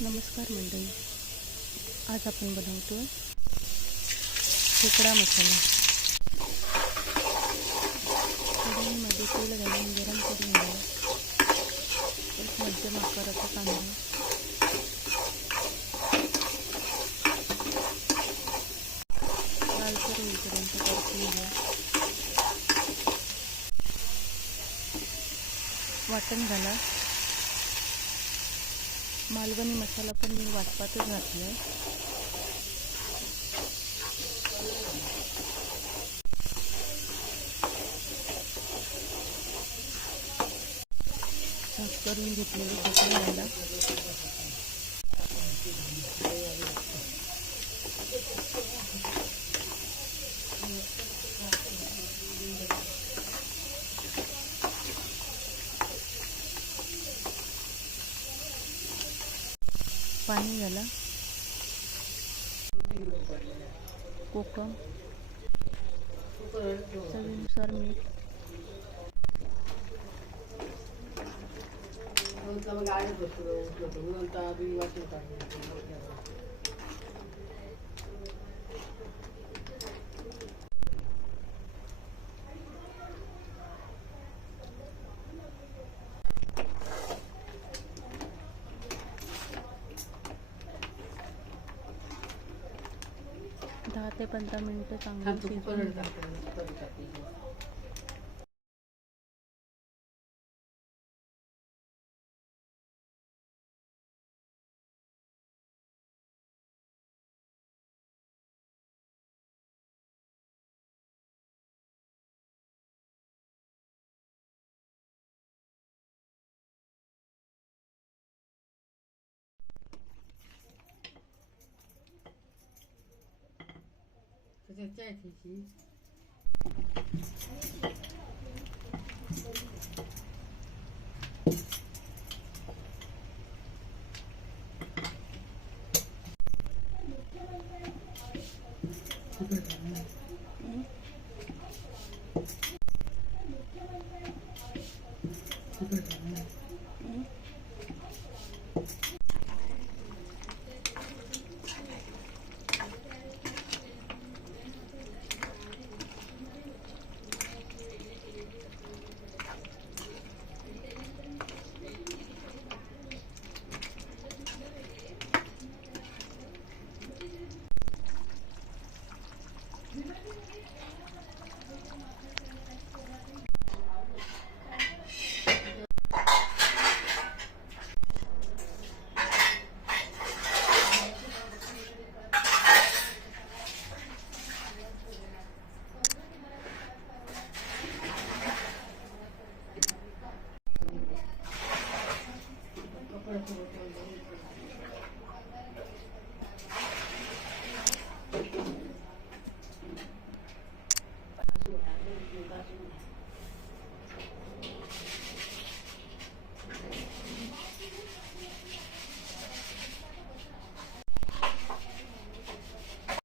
नमस्कार मंडळी, आज आपण बनवतोय खेकडा मसाला। कढईमध्ये तेल घालून गरम करून घ्या। एक मध्यम आकाराचा कांदा, लालसर होईपर्यंत परतून घ्या। वाटण घाला। मालवणी मसाला पण मी वाटपातच घातलाय। साफ करून घेतलेले खेकडे घाला। पाणी घाला। कोकम, चवीनुसार मीठ, दहा ते 15 मिनिटं चांगलं शिजवून घ्या।